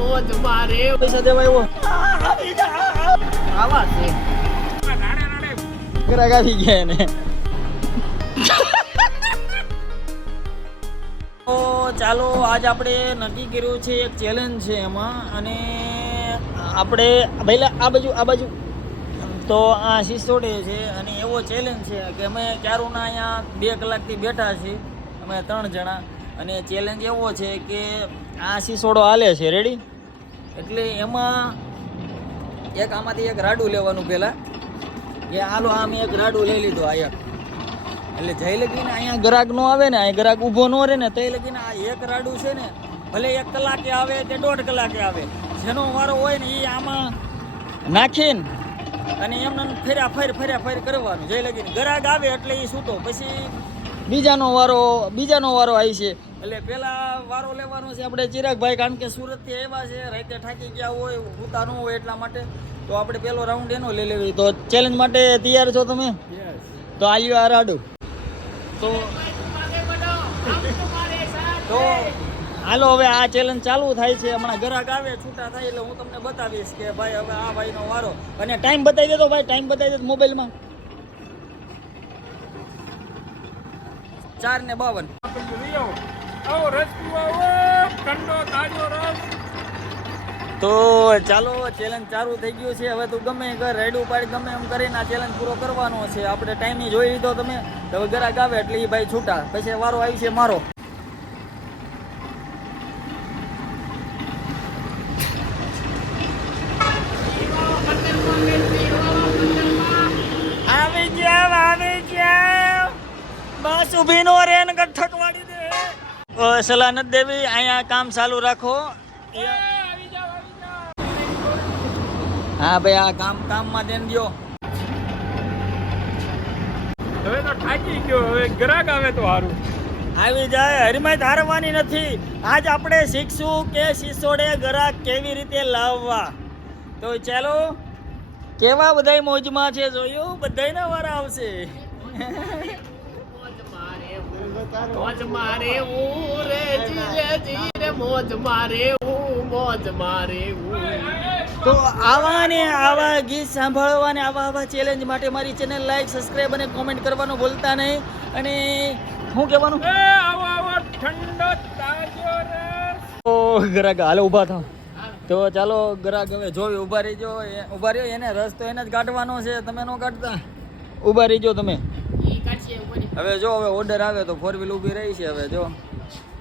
મોજ મારે પૈસા દેવા આવ્યો આવા છે ગ્રાહક આવી ગયા ને તો ચાલો આજ આપણે નક્કી કર્યું છે એક ચેલેન્જ છે એમાં અને આપણે પહેલા આ બાજુ તો આ સિસોડે છે અને એવો ચેલેન્જ છે કે અમે ક્યારુના અહીંયા 2 કલાકથી બેઠા છીએ અમે 3 જણા અને ચેલેન્જ એવો છે કે આ સિસોડો હાલે છે રેડી એટલે એમાં એક આમાંથી એક રાડું લેવાનું પહેલાં કે હાલો આ મેં એક રાડું લઈ લીધું અહીંયા એટલે જઈ લગીને અહીંયા ગ્રાહક નો આવે ને અહીં ગ્રાહક ઊભો ન રહે ને તો લગીને આ એક રાડું છે ને ભલે 1 કલાકે આવે કે 1.5 કલાકે આવે જેનો વારો હોય ને એ આમાં નાખીને અને એમને ફેર કરવાનું જઈ લગીને ગ્રાહક આવે એટલે એ સૂતો પછી બીજાનો વારો આવી છે એટલે પહેલા વારો લેવાનો છે આપણે ચિરાગભાઈ કારણ કે સુરતથી આવ્યા છે રાતે થાકી ગયા હોય ઉતા ન હોય એટલા માટે તો આપણે પહેલો રાઉન્ડ એનો લઈ લેવી તો ચેલેન્જ માટે તૈયાર છો તમે તો આલ્યો આ રાડું તો હાલો હવે આ ચેલેન્જ ચાલુ થાય છે હમણાં ગ્રાહક આવે છૂટા થાય એટલે હું તમને બતાવીશ કે ભાઈ હવે આ ભાઈનો વારો અને ટાઈમ બતાવી દેતો ભાઈ ટાઈમ બતાવી દેતો મોબાઈલમાં 4:52 તો ચાલો ચેલેન્જ ચાલુ થઈ ગયું છે હવે તું ગમે રેડું પાડી ગમે એમ કરીને આ ચેલેન્જ પૂરો કરવાનો છે આપણે ટાઈમ જોઈ લીધો તમે હવે ગ્રાહક આવે એટલે એ ભાઈ છૂટા પછી વારો આવી છે મારો આવી જાવ બસ ઊભી નો રે ને ઠકવાડી દે સલાહ નથી દેવી અહીંયા કામ ચાલુ રાખો હા ભાઈ આ કામમાં ધ્યાન દો હવે તો થાકી ગયો હવે ગ્રાહક આવે તો સારું આવી જાય હરિમાત હારવાની નથી આજ આપણે શીખશું કે સિસોડે ગ્રાહક કેવી રીતે લાવવા તો ચાલો કેવા બધાય મોજમાં છે જોયું બધાયના વારા આવશે મોજ મારે રે જીરે મોજ મારે તો આવા ને આવા ગીત સાંભળવા ને આવા ચેલેન્જ માટે મારી ચેનલ લાઈક સબસ્ક્રાઇબ અને કોમેન્ટ કરવાનું ભૂલતા નહીં અને શું કહેવાનું આવો ઠંડો તાજો રસ તો ગ્રાહક હાલો ઊભા થાવ તો ચાલો ગ્રાહક હવે જોવી ઊભા રહ્યો એને રસ તો એને જ કાઢવાનો છે તમે ન કાઢતા ઊભા રહીજો તમે હવે જો હવે ઓર્ડર આવે તો 4 વ્હીલ ઊભી રહી છે હવે જો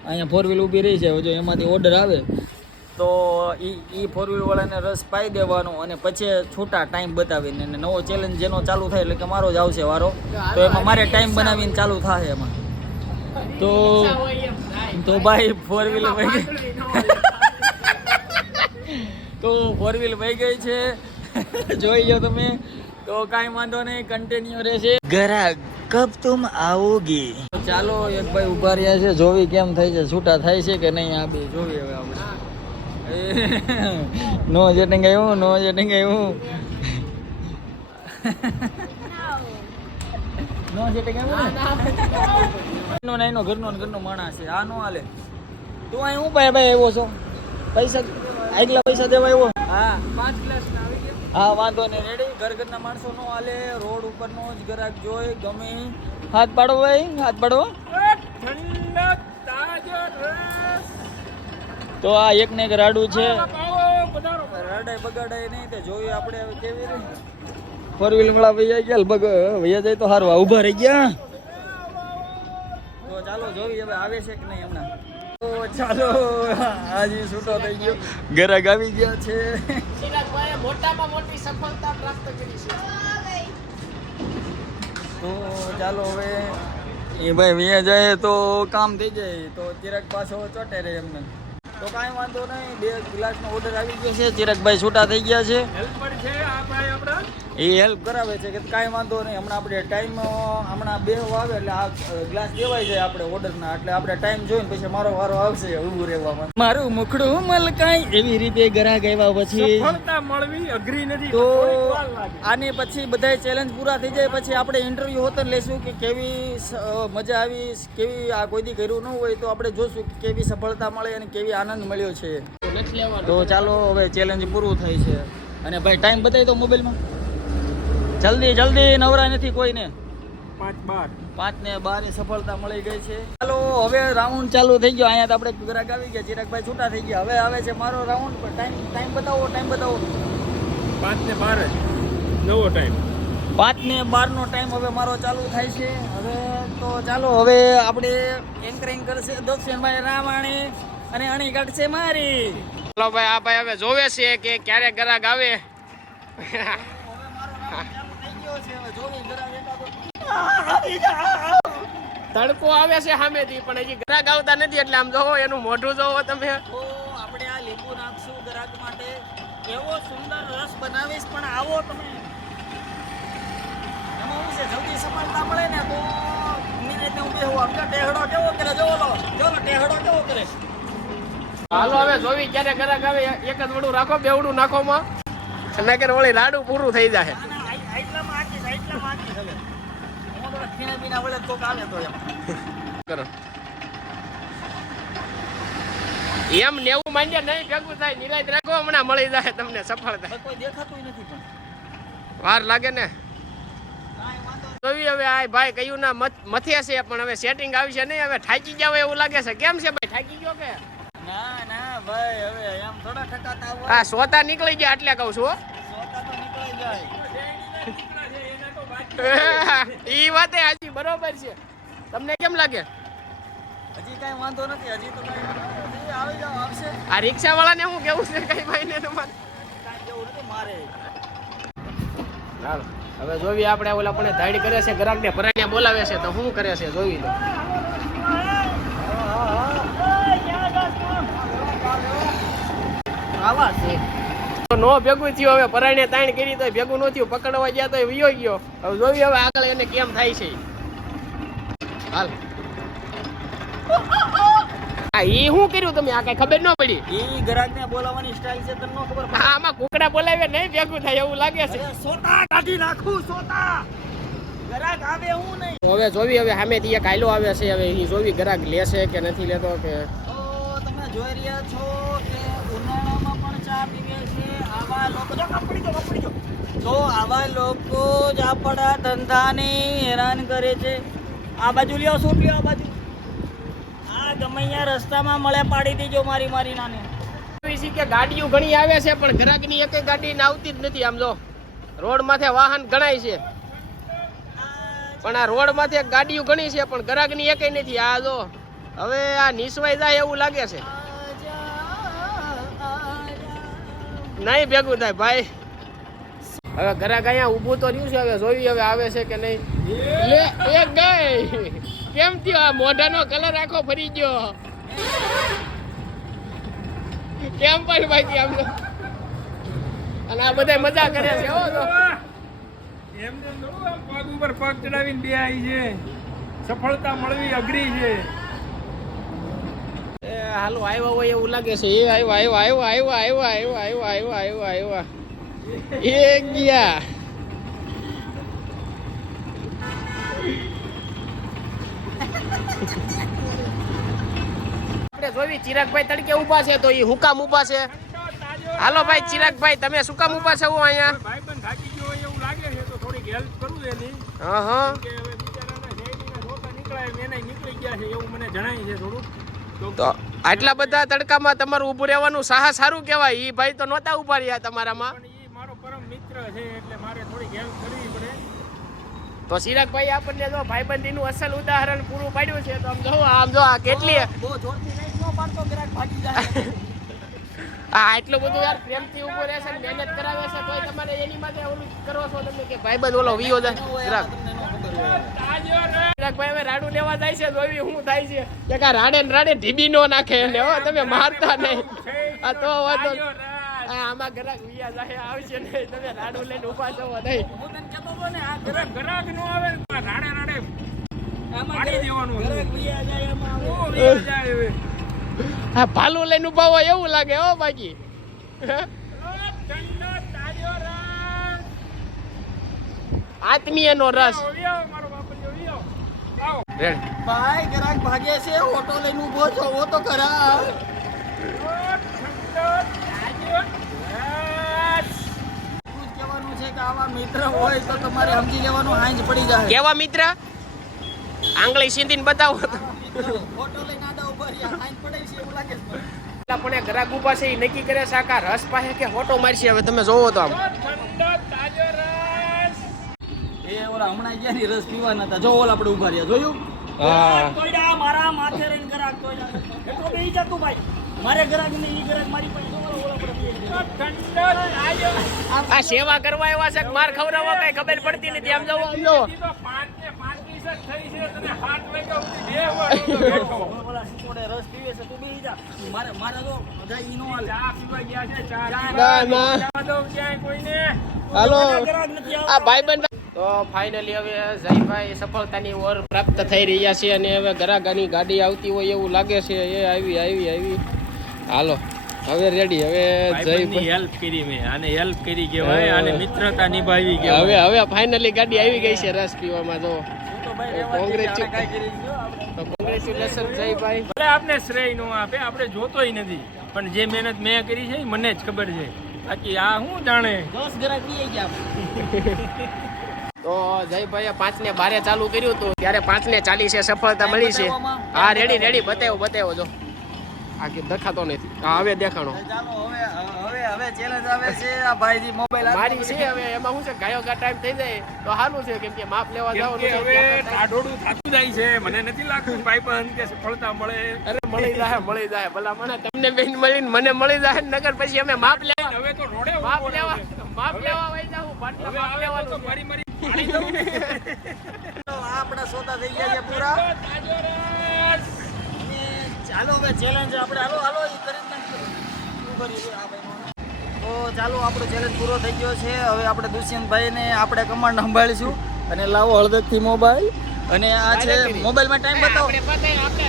અહીંયા 4 વ્હીલ ઊભી રહી છે હવે જો એમાંથી ઓર્ડર આવે તો એ 4 વ્હીલ વાળાને રસ પાઈ દેવાનો અને પછી છૂટા ટાઈમ બતાવીને અને નવો ચેલેન્જ જેનો ચાલુ થાય એટલે કે મારો જ આવશે વારો તો એમાં મારે ટાઈમ બનાવીને ચાલુ થાય એમાં તો ભાઈ 4 વ્હીલ વહી ગઈ તો 4 વ્હીલ વહી ગઈ છે જોઈ લો તમે તો કાંઈ વાંધો નહીં કન્ટિન્યુ રહેશે ગ્રાહક કબ તુમ आओगी ચાલો એક ભાઈ ઉભા રહ્યા છે જોવી કેમ થાય છે છૂટા થાય છે કે નહીં આ બે જોવી હવે આપણે નો જેટિંગ આવ્યું ઘરનો માણસ છે આ નો હાલે તું અહીં હું ભાઈ આવ્યો છો પૈસા આગલા પૈસા દેવા આવ્યો હા 5 ગ્લાસ ના આવી ગયા હા વાંધો નહીં રેડી ઘરના માણસો નો હાલે રોડ ઉપરનો જ ગ્રાહક જોઈ ગમે હાથ પાડો ભાઈ હાથ પાડો ઠંડો તાજો રસ તો આ એક ને એક રાડું છે પધારો રાડાય બગાડાય નહીં તે જોઈએ આપણે હવે કેવી રીતે 4 વ્હીલ વાળા વૈયા ગયા વૈયા જાય તો સારું ઊભા રહી ગયા તો ચાલો જોઈએ હવે આવે છે કે નહીં હમણાં તો ચાલો આજે છૂટો થઈ ગયો ગ્રાહક આવી ગયા છે ચિરાગભાઈએ મોટામાં મોટી સફળતા પ્રાપ્ત કરી છે તો ચાલો હવે એ ભાઈ વૈયા જાય તો કામ થઈ જાય તો ચિરાગ પાછો ચોટે રહે એમને તો કાંઈ વાંધો નહીં 2 ગ્લાસનો ઓર્ડર આવી ગયો છે ચિરાગભાઈ છૂટા થઈ ગયા છે હેલ્પ પણ છે આ ભાઈ આપણા એ હેલ્પ કરાવે છે કે કાંઈ વાંધો નહીં હમણાં આપણે ટાઈમ હમણાં 2 આવે એટલે આ ગ્લાસ દેવાઈ જાય આપણે ઓર્ડરના એટલે આપણે ટાઈમ જોઈને પછી મારો વારો આવશે ઊભું રહેવામાં મારું મુખડું મલકાય એવી રીતે ગ્રાહક આવ્યા પછી સફળતા મળવી અઘરી નથી તો થોડીક વાર લાગે આની પછી બધા ચેલેન્જ પૂરા થઈ જાય પછી આપણે ઇન્ટરવ્યૂ હોતો લેશું કે કેવી મજા આવી કેવી આ કોઈ દી કર્યું ન હોય તો આપણે જોશું કે કેવી સફળતા મળે અને કેવી આનંદ મળ્યો છે નથી લેવાનું. તો ચાલો હવે ચેલેન્જ પૂરું થાય છે. અને ભાઈ ટાઈમ બતાવી દો મોબાઈલમાં. જલ્દી જલ્દી, નવરા નથી કોઈને. 5 ને 12 સફળતા મળી ગઈ છે. ચાલો હવે રાઉન્ડ ચાલુ થઈ ગયો. અહીંયા તો આપણે ગ્રાહક આવી ગયા, ચિરાગભાઈ છૂટા થઈ ગયા. હવે આવે છે મારો રાઉન્ડ. ટાઈમ બતાવો. 5 ને 12 નવો ટાઈમ. 5 ને 12 નો ટાઈમ હવે મારો ચાલુ થાય છે. હવે તો ચાલો હવે આપણે એન્કરિંગ કરશે દક્ષિણભાઈ રામાણી અને અણી કાઢશે મારી. ચાલો ભાઈ, આ ભાઈ હવે જોવે છે કે ક્યારે ગ્રાહક આવે. હવે મારો રાઉન્ડ ચાલુ થઈ ગયો છે. હવે જોવી ગ્રાહક એકાદો. તડકો આવે છે સામેથી, પણ હજી ગ્રાહક આવતા નથી. એટલે આમ જોવો, એનું મોઢું જોવો તમે. તો આપણે આ લીંબુ નાખશું ગ્રાહક માટે. એવો સુંદર રસ બનાવીશ, પણ આવો તમે. એમાં શું છે, જલ્દી સફળતા મળે ને તો નિરેતે હું બેહું. આમ ટેહડો કેવો કરે, જોવો લો ટેહડો કેવો કરે. હાલો હવે જોવી ક્યારે ગ્રાહક આવે. એક જ વડું રાખો, બેવડું નાખો માં. નકર વળી રાડું પૂરું થઈ જાય. આટલામાં આંકીશ હવે. હું તો ખીણે બીના વળે કોક આવે તો એમ. કરો એમ 90 માંડ્યા નહીં ભેગું થાય. નિરાત રાખો, હમણાં મળી જાય તમને સફળતા. કોઈ દેખાતું નથી પણ. વાર લાગે ને. કાંઈ વાંધો જોવી હવે આ ભાઈ કયું ના મથે છે, પણ હવે સેટિંગ આવી છે નહીં. હવે થાકી જાવ એવું લાગે છે. કેમ છે ભાઈ, થાકી ગયો કે? ના ભાઈ, હવે એમ થોડા ઠકાતા હોય. આ સોતા નીકળી ગયા એટલે કહું છું. સોતા તો નીકળી જાય. ઈ વાતે હાજી બરોબર છે. તમને કેમ લાગે? હજી કાંઈ વાંધો નથી. હજી તો કાંઈ આવી જાવ આવશે. આ રિક્ષા વાળાને શું કેવું છે કઈ ભાઈ ને તમારે? કાંઈ જેવું નથી મારે. ચાલો હવે જોવી આપણે. ઓલા પણ ધાડી કરે છે, ગ્રાહક ને ભરાઈને બોલાવે છે, તો શું કરે છે જોવી લો. આવા છે. નો ભેગું થયું. હવે પરાઈને તાણ કરી તો ભેગું ન થયું. પકડવા ગયા તો વિયો ગયો. હવે જોવી હવે આગળ એને કેમ થાય છે. હાલ આ ઈ શું કર્યું તમે? આ કઈ ખબર ન પડી. ઈ ગ્રાહકને બોલાવવાની સ્ટાઇલ છે, તમને ખબર પડે? આમાં કુકડા બોલાવે નહીં ભેગું થાય એવું લાગે છે. અરે સોતા કાઢી નાખું, સોતા. ગ્રાહક આવે હું નહીં. હવે જોવી હવે સામેથી એક આયલો આવે છે. હવે ઈ જોવી ગ્રાહક લેશે કે નથી લેતો કે. તો તમે જોઈ રહ્યા છો કે ઉનાળામાં પણ ચા પીવે છે આવા લોકો. જો કપડી જો. તો આવા લોકો જ આપણા ધંધાને હેરાન કરે છે. આ બાજુ લ્યો, શૂટ લ્યો આ બાજુ. આ ગમે અહીંયા રસ્તામાં મળે પાડી દેજો મારી નાને. કે ગાડીઓ ઘણી આવે છે, પણ ગ્રાહકની એક ગાડી આવતી જ નથી. આમ જો રોડ માથે વાહન ઘણાય છે, પણ આ રોડ માથે ગાડીઓ ઘણી છે, પણ ગ્રાહકની એકેય નથી. આ જો હવે આ નિસવાઈ જાય એવું લાગે છે. નહીં ભેગું થાય ભાઈ. હવે ગ્રાહક અહીંયા ઊભું તો રહ્યું છે. હવે જોઈ હવે આવે છે કે નહીં. લે એક ગઈ. કેમ થયો? આ મોઢાનો કલર આખો ફરી ગયો. કેમ પણ ભાઈ આમ તો. અને આ બધા મજા કરે છે. હો તો એમને પગ ઉપર પગ ચડાવીને બે આવી છે. સફળતા મળવી અઘરી છે. એ હાલો આવ્યા હોય એવું લાગે છે. એ આવ્યા એ ગયા. આપણે જોવી ચિરાગભાઈ તડકે ઊભા છે, તો એ હુકામ ઊભા છે. હાલો ભાઈ ચિરાગભાઈ, તમે શું કામ ઊભા છો અહીંયા? ભાઈ પણ થાકી ગયો હોય એવું લાગે છે, તો થોડીક હેલ્પ કરું એની. હા કે હવે બિચારાના શેરડીના રોકા નીકળાય એને નીકળી ગયા છે એવું મને જણાય છે થોડુંક. તો આટલા બધા તડકામાં તમારું ઊભું રહેવાનું સાહસ સારું કહેવાય. ઈ ભાઈ તો નહોતા ઊભા રહ્યા તમારામાં. પણ એ મારો પરમ મિત્ર છે એટલે મારે થોડીક હેલ્પ કરવી પડે. તો ચિરાગભાઈ આપણને જો ભાઈબંધીનું અસલ ઉદાહરણ પૂરું પાડ્યું છે. તો આમ જો આ કેટલી બહુ જોરથી નહીં નો પાડતો, ગ્રાહક ભાગી જાય. આ એટલું બધું યાર પ્રેમથી ઊભો રહેશે ને મહેનત કરાવે છે, તોય તમારે એની માટે ઓલું કરો છો તમે કે ભાઈબંધ ઓલો વિયો જાય. ગ્રાહક ચિરાગભાઈ હવે રાડું લેવા જાય છે. જોવી શું થાય છે કે કા રાડે ને રાડે ઢીબી નો નાખે એટલે હો તમે મારતા નહીં. આ તો વાતો આમાં ગ્રાહક વિયા જાય આવશે નહીં. તમે રાડું લઈને ઊભા છો નહીં. હું તને કહેતો હતો ને, આ ગ્રાહક નો આવે ને રાડે રાડે આમાં પાડી દેવાનું. ગ્રાહક વિયા જાય એમાં આવે. ઓ વીયા જાય હવે. હા ભાલું લઈને ઊભા હોય એવું લાગે હો બાકી. ઠંડો તાજો રસ. આત્મીયનો રસ. વિયો મારો બાપુજી વિયો. આવો. રેડી. ભાઈ ગ્રાહક ભાગે છે, ઓટો લઈને ઊભો છો, ઓ તો ખરા. ઠંડો મિત્ર હોય તો તમારે સમજી લેવાનું હાંજ પડી જાય. કેવા મિત્ર આંગળી સીંધીને બતાવો તો. ફોટો લઈને આડા ઉભા રહ્યા હાંજ પડે છે એવું લાગે છે. પણ એ ગ્રાહક ઉભા છે એ નક્કી કરે છે આ રસ પાસે કે હોટો મારશે. હવે તમે જોવો તો આમ ઠંડો તાજો રસ. એ ઓલા હમણાં ગયા ની રસ પીવાના હતા. જો ઓલા આપણે ઉભા રહ્યા જોયું? હા. તોયડા મારા માથે રહીને ગરાક તોયડા. એટલો બેહી જા તું ભાઈ. મારે ગરાક ને ઈ ગરાક મારી પાસે ઓલા આપણે પીએ. ઠંડો તાજો. આ સેવા કરવા એવા છે કે માર ખવડાવવા કઈ ખબર પડતી નથી. આમ જોવો આમ જોવો. ઈ તો 5 ને 35 જ થઈ છે તને 7 વાગ્યા સુધી બે વાર બેઠો. ઓલા સિકોડે રસ પીવે છે તું બેહી જા. મારે તો બધા ઈ નો હાલે. ચા પીવા ગયા છે ચા ના, ના. ચા દો ક્યાંય કોઈને. હાલો ગરાક નથી આ આવતા. ભાઈબંધ. તો ફાઇનલી હવે જયભાઈ સફળતાની ઓર પ્રાપ્ત થઈ રહ્યા છે અને હવે ગરાગાની ગાડી આવતી હોય એવું લાગે છે. એ આવી હાલો હવે રેડી. હવે ભાઈબંધની જય હેલ્પ કરી મેં આને હેલ્પ કરી કહેવાય આને મિત્રતા નિભાવી કહેવાય. હવે ફાઇનલી ગાડી આવી ગઈ છે રસ પીવામાં. તો હું તો ભાઈ રહેવા દે, કોંગ્રેચ્યુ- આને કાંઈ કરી દીધું આપણે. કોંગ્રેચ્યુલેશન જયભાઈ. ભલે આપણે શ્રેય નો આપે આપણે જોતોય નથી પણ જે મહેનત મેં કરી છે એ મને જ ખબર છે. બાકી આ હું જાણે 10 ગરાક પીએ ગયા આપણે. તો જયભાઈએ 5 ને 12 ચાલુ કર્યું હતું ત્યારે 5 ને 40 છે સફળતા મળી છે. હા રેડી બતાવો જો આ કે દેખાતો નથી. હા હવે દેખાણો ચાલો હવે ચેલેન્જ આવે છે. આ ભાઈજી મોબાઈલ મારી છે. હવે એમાં શું છે ગાયો ગા ટાઈમ થઈ જાય તો સારું છે કેમ કે માપ લેવા કેમ જવાનું કે છે. હવે ત્યાં time- ટાઢોડું થતું જાય છે મને નથી લાગતું ભાઈબંધ કે સફળતા મળે. અરે મળી જાય ભલા મને તમને બેન મળીને મને મળી જાય નગર પછી અમે માપ લેવા હવે તો રોડે ઊભો માપ રહ્યો લેવા છે. માપ લેવા વઈ જાવ પાટલા હવે માપ આવે તો લેવાનું છે. મારી પાડી દઉં ને. આપણા સોદા થઈ ગયા છે પૂરા. તાજો રસ. અને ચાલો હવે ચેલેન્જ આપણે હાલો ઈ કરી જ નાખીએ. શું કરીએ આ ભાઈનો? તો ચાલો આપણો ચેલેન્જ પૂરો થઈ ગયો છે. હવે આપણે દુષ્યંતભાઈને આપણે કમાન્ડ સંભાળીશું અને લાવો હળદરથી મોબાઈલ. અને આ છે મોબાઈલમાં ટાઈમ બતાવો. આપણે બતાય આપણે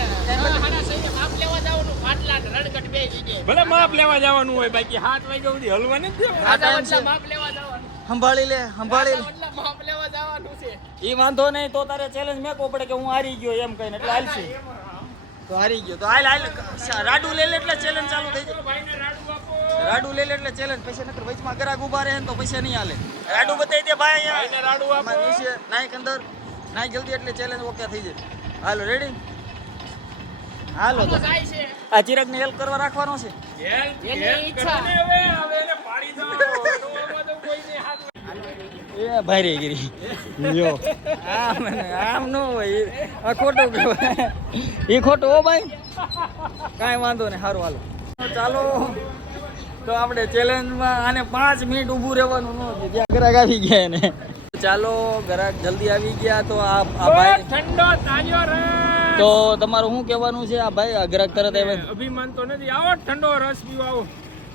હારા સહીને માપ લેવા જવાનું પાટલા ને રણગઢ બે જગ્યાએ ભલે માપ લેવા જવાનું હોય બાકી 7 વાગ્યા સુધી હલવા નથી દેવાનું. આ time છે. માપ લેવા જવાનું સંભાળી લે. માપ લેવા જવાનું છે. ઈ વાંધો નહીં તો તારે ચેલેન્જ મેકવો પડે કે હું હારી ગયો એમ કહીને એટલે હાલશે. તો હારી ગયો તો હાલ રાડુ લે લે એટલે ચેલેન્જ ચાલુ થઈ જાય. ભાઈને રાડું આપો. રાડુ લે લે એટલે ચેલેન્જ. પછી નકર વચમાં ગરાક ઊભા રહે ને તો પછી નહીં હાલે. રાડુ બતાવી દે ભાઈ ભાઈને અહીંયા. રાડું આપો. આમાં નીચે નાઈક અંદર નાઈ જલ્દી એટલે ચેલેન્જ ઓકે થઈ જાય. હાલો રેડી. હાલો તો જાય છે આ ચિરાગને હેલ્પ કરવા રાખવાનો છે. હેલ્પ એની હેલ્પ ઈચ્છા. કરીને હવે એને પાડી દો. તો આમાં તો કોઈને હાથ એ ભાઈ રે ગીરી જો આમ નો હોય આ ખોટું કહેવાય. એ ખોટું હો ભાઈ. કાંઈ વાંધો નહીં સારું હાલો ચાલો. તો આપણે ચેલેન્જમાં આને 5 મિનિટ ઊભું રહેવાનું ન હતું ત્યાં ગ્રાહક આવી ગયા ને. ચાલો ગ્રાહક જલ્દી આવી ગયા. તો આ ભાઈ ઠંડો તાજો રસ. તો તમારું શું કહેવાનું છે? આ ભાઈ ગ્રાહક તરત આવે. અભિમાન તો નથી આવો ઠંડો રસ પીવા આવો.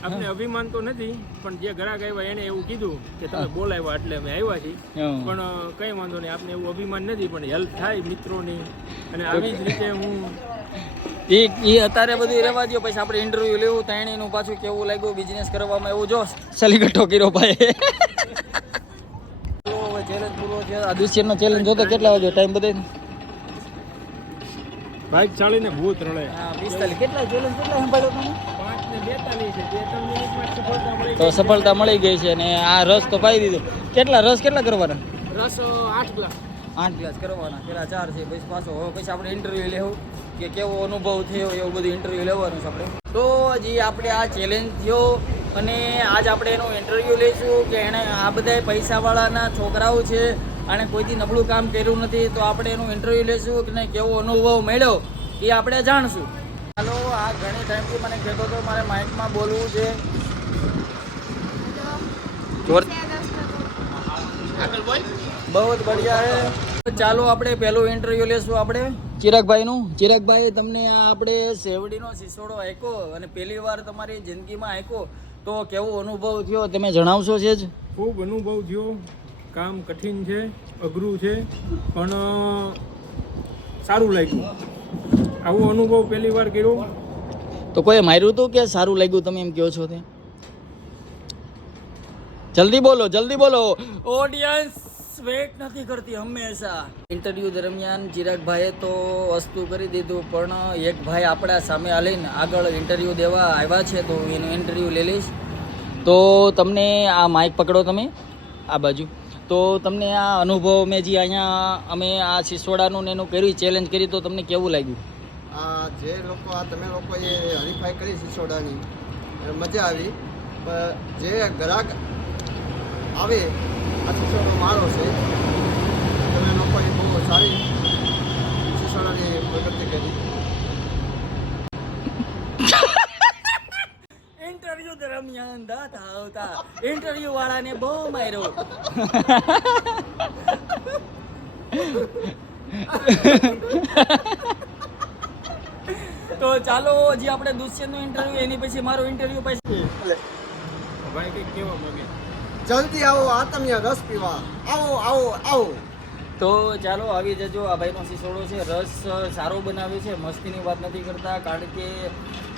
આપણે અભિમાન તો નથી પણ જે ગ્રાહક આવ્યા એને એવું કીધું કે તમે બોલાવ્યા એટલે અમે આવ્યા છીએ. પણ કઈ વાંધો નહીં આપણે એવું અભિમાન નથી પણ હેલ્પ થાય મિત્રોની અને આવી જ રીતે હું એ અત્યારે બધું રહેવા દો. પછી આપણે ઇન્ટરવ્યુ લેવું તેણીનું પાછું કેવું લાગ્યું બિઝનેસ કરવામાં એવું જો સલીકટ્ટો કર્યો ભાઈ. ચેલેન્જ પૂરો છે. આ દુષ્યંતનો ચેલેન્જ જોતો કેટલા વાગ્યો ટાઈમ બતાવી. બાઇક ચાલીને ભૂત રળે. 45 કેટલા ચેલેન્જ કેટલા સંભાળ્યો તમે? 5 ને 42 છે 2-3 મિનિટમાં સફળતા મળી. તો સફળતા મળી ગઈ છે અને આ રસ તો પાઈ દીધો. રસ કેટલા કરવાના? રસ 8 ગ્લાસ 8 ગ્લાસ કરવાના. પેલા 4 છે પછી પાછો હવે પછી આપણે ઇન્ટરવ્યુ લેવું કે કેવો અનુભવ થયો એવું બધું ઇન્ટરવ્યુ લેવાનું છે આપણે. તો હજી આપણે આ ચેલેન્જ થયો અને આજ આપણે એનો ઇન્ટરવ્યુ લઈશું કે એણે આ બધા પૈસાવાળાના છોકરાઓ છે અને કોઈથી નબળું કામ કર્યું નથી. તો આપણે એનું ઇન્ટરવ્યુ લઈશું કે નહીં કેવો અનુભવ મળ્યો એ આપણે જાણશું. ચાલો આ ઘણી ટાઈમથી મને કહેતો હતો મારે માઇકમાં બોલવું છે. આગળ બોલ. બહુ જ બઢિયા હે. ચાલો આપણે પહેલું ઇન્ટરવ્યુ લેશું આપણે ચિરાગભાઈનું. ચિરાગભાઈ તમને આ આપણે સેવડીનો સિસોડો આંક્યો અને પહેલી વાર તમારી જિંદગીમાં આંક્યો તો કેવો અનુભવ થયો તમે જણાવશો છે જ? ખૂબ અનુભવ થયો. કામ કઠિન છે અઘરું છે પણ સારું લાગ્યું. આવો અનુભવ પહેલી વાર કર્યો. તો કોઈ માર્યું હતું કે સારું લાગ્યું તમે એમ કહો છો તે? જલ્દી બોલો. ઓડિયન્સ વેઇટ નથી કરતી હંમેશા. ઇન્ટરવ્યુ દરમિયાન ચિરાગભાઈએ તો વસ્તુ કરી દીધું પણ એક ભાઈ આપણા સામે આવીને આગળ ઇન્ટરવ્યુ દેવા આવ્યા છે તો એનું ઇન્ટરવ્યુ લઈ લઈશ. તો તમને આ માઇક પકડો તમે આ બાજુ તો તમને આ અનુભવ મેં જે અહીંયા અમે આ સિસોડાનું ને એનું કર્યું ચેલેન્જ કરી તો તમને કેવું લાગ્યું? આ જે લોકો તમે લોકોએ હરીફાઈ કરી સિસોડાની મજા આવી, પણ જે ગ્રાહક આવે આ સિસોડો મારો છે, તમે લોકોએ બહુ સારી સિસોડાની પ્રગતિ કરી. ઇન્ટરવ્યુ દરમિયાન દાંત આવતા ઇન્ટરવ્યુ વાળાને બહુ માર્યો. તો ચાલો જે આપણે દુષ્યંતનું ઇન્ટરવ્યુ એની પછી મારો ઇન્ટરવ્યુ પછી ભાઈ કંઈક કેવા માંગે? જલ્દી આવો આતમિયા રસ પીવા, આવો આવો આવો. તો ચાલો આવી જજો. આ ભાઈનો સિસોડો છે, રસ સારો બનાવે છે, મસ્તીની વાત નથી કરતા. કારણ કે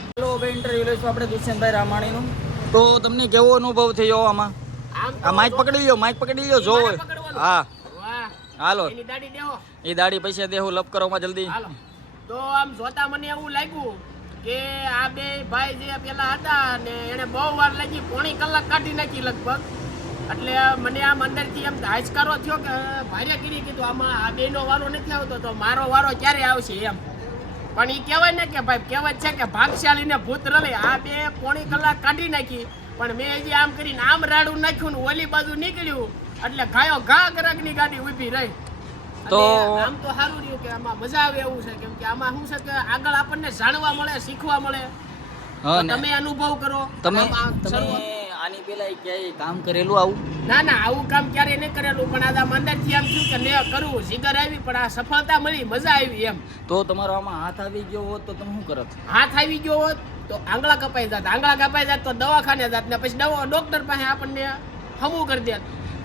ચાલો હવે ઇન્ટરવ્યુ લઈશું આપણે દુષ્યંતભાઈ રામાણીનું. તો તમને કેવો અનુભવ થયો આમાં? આ માઇક પકડી લ્યો, માઇક પકડી લ્યો, જોવો. હા વાહ, હાલો એની દાઢી દેવો. એ દાઢી પૈસા દેવું લપ કરો માં જલ્દી. હાલો. તો આમ જોતા મને એવું લાગ્યું કે આ બે ભાઈ જે પેલા હતા ને એને બહુ વાર લાગી, પોણી કલાક કાઢી નાખી લગભગ. એટલે મને આમ અંદરથી એમ હાચકારો થયો કે ભાર્યાગીરી કીધું આમાં આ બેનો વારો નથી આવતો તો મારો વારો ક્યારે આવશે એમ. પણ એ કહેવાય ને કે ભાઈ કહેવત છે કે ભાગશાળીને ભૂત રલે. આ બે પોણી કલાક કાઢી નાખી, પણ મેં હજી આમ કરીને આમ રાડું નાખ્યું ને ઓલી બાજુ નીકળ્યું એટલે ગાયો ઘા ગ્રાહકની ગાડી ઊભી રહી. તો આમ તો સારું રહ્યું કે આમાં મજા આવે એવું છે, કેમ કે આમાં શું છે કે આગળ આપણને જાણવા મળે, શીખવા મળે. હા ને તમે અનુભવ કરો. તમે આમાં તમે શરૂઆત- આની પેલા ક્યાંય કામ કરેલું આવું? ના ના, આવું કામ ક્યારેય નહીં કરેલું, પણ આમ અંદરથી આમ થયું કે ને કરવું, જીગર આવી, પણ આ સફળતા મળી, મજા આવી એમ. તો તમારો આમાં હાથ આવી ગયો હોત તો તમે શું કરત? હાથ આવી ગયો હોત તો આંગળા કપાઈ જાત, આંગળા કપાઈ જાત તો દવાખાને જાત, ને પછી ડોક્ટર પાસે આપણને હમું કરી દે.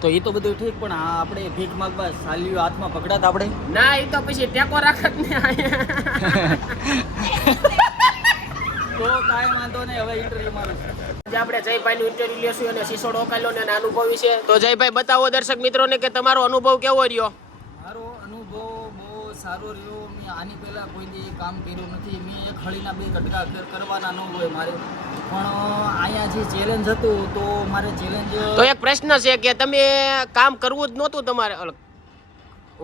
તો એ તો બધું ઠીક, પણ આ આપણે ભીખ માંગવા સાલ્યું હાથમાં પકડાત આપણે? ના, એ તો પછી ટેકો રાખત ને. તો કાંઈ વાંધો નહીં, હવે ઇન્ટરવ્યુ મારું. આજે આપણે જયભાઈનું ઇન્ટરવ્યુ લેશું અને સિસોડો ઓકાલ્યો ને એના અનુભવ વિશે. તો જયભાઈ બતાવો દર્શક મિત્રોને કે તમારો અનુભવ કેવો રહ્યો? મારો અનુભવ બહુ સારો રહ્યો. મેં આની પહેલાં કોઈ દી કામ કર્યું નથી. મેં એક હળીના બે કટકા કરવાના ન હોય મારે, પણ અહીંયા જે ચેલેન્જ હતું તો મારે ચેલેન્જ. તો એક પ્રશ્ન છે કે તમે કામ કરવું જ નહોતું તમારે?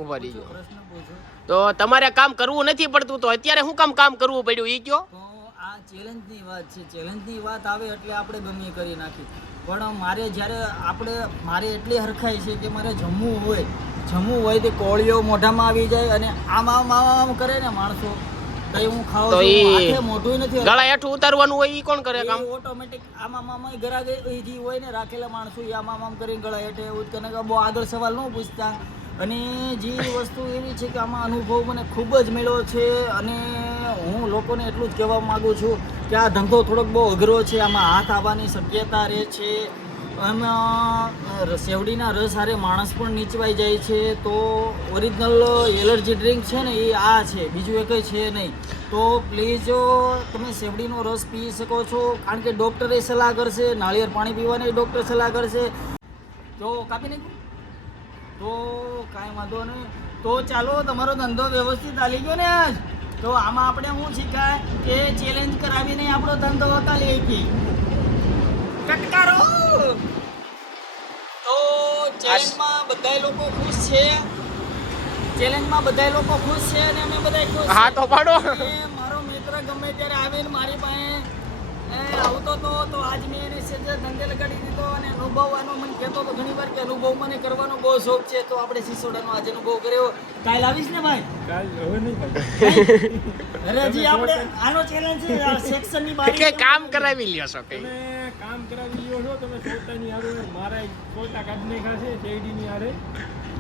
ઉભા રહીજો. પ્રશ્ન પૂછો. તો તમારે કામ કરવું નથી પડતું, તો અત્યારે શું કામ કરવું પડ્યું એ કયો? તો આ ચેલેન્જની વાત છે. ચેલેન્જની વાત આવે એટલે આપણે ગમે એ કરી નાખી. પણ મારે જ્યારે મારે એટલી હરખાઈ છે કે મારે જમવું હોય તે કોળીઓ મોઢામાં આવી જાય અને આમ કરે ને માણસો, તો હું ખાવ તો છું, ઈ હાથે મોઢું નથી ગળા હેઠું ઉતારવાનું હોય એ કોણ કરે કામ? ઓટોમેટિક આમ ગરાગે જે હોય ને રાખેલા માણસો એ આમ કરીને ગળા હેઠે ઉતરીને બહુ આગળ સવાલ ન પૂછતા. અને જે વસ્તુ એવી છે કે આમાં અનુભવ મને ખૂબ જ મળ્યો છે. અને હું લોકોને એટલું જ કહેવા માગું છું કે આ ધંધો થોડોક બહુ અઘરો છે. આમાં હાથ આવવાની શક્યતા રહે છે. એમાં શેવડીના રસ હારે માણસ પણ નીચવાઈ જાય છે. તો ઓરિજિનલ એલર્જી ડ્રિંક છે ને એ આ છે, બીજું એ કંઈ છે નહીં. તો પ્લીઝ તમે શેવડીનો રસ પી શકો છો, કારણ કે ડૉક્ટરે સલાહ કરશે. નાળિયેર પાણી પીવાની ડૉક્ટર સલાહ કરશે. તો કાપી નાખ્યું તો કાંઈ વાંધો નહીં. તો ચાલો, તમારો ધંધો વ્યવસ્થિત ચાલી ગયો ને આજ. તો આમાં આપણે શું શીખાય કે ચેલેન્જ કરાવીને આપણો ધંધો વકાલી હતી. કટકારો. તો ચેલેન્જમાં બધાય લોકો ખુશ છે. ચેલેન્જમાં બધાય લોકો ખુશ છે અને અમે બધાય ખુશ. હા તો પાડો. મારો મિત્ર ગમે ત્યારે આવીને મારી પાસે આવતો તો આજ મેં એને સેજે ધંધે લગાડી દીધો. અને અનુભવવાનો મને કહેતો તો ઘણી વાર કે અનુભવ મને કરવાનો બહુ શોખ છે. તો આપણે સિસોડાનો આજે અનુભવ કર્યો. કાલ આવીશ ને ભાઈ? કાલ હવે નહીં કાઢો. અરે જી, આપણે આનો ચેલેન્જ છે સેક્શનની બહાર કે કામ કરાવી લ્યો છો કઈ? તમે કામ કરાવી લ્યો છો, તમે સોતાની હારે મારા સોતા કાઢી નાખ્યા છે શેરડીની હારે.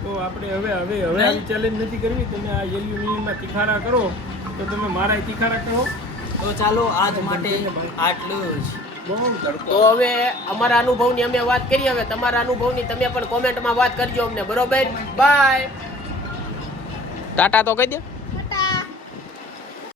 તો આપણે હવે આવી ચેલેન્જ નથી કરવી. તમે આ એલ્યુમિનિયમના તિખારા કરો તો તમે મારા તિખારા કરો. તો ચાલો આજ માટે આટલું જ. તો હવે અમારા અનુભવની અમે વાત કરી, હવે તમારા અનુભવની તમે પણ કોમેન્ટમાં વાત કરજો અમને, બરોબર? બાય. ટાટા તો કહી દે.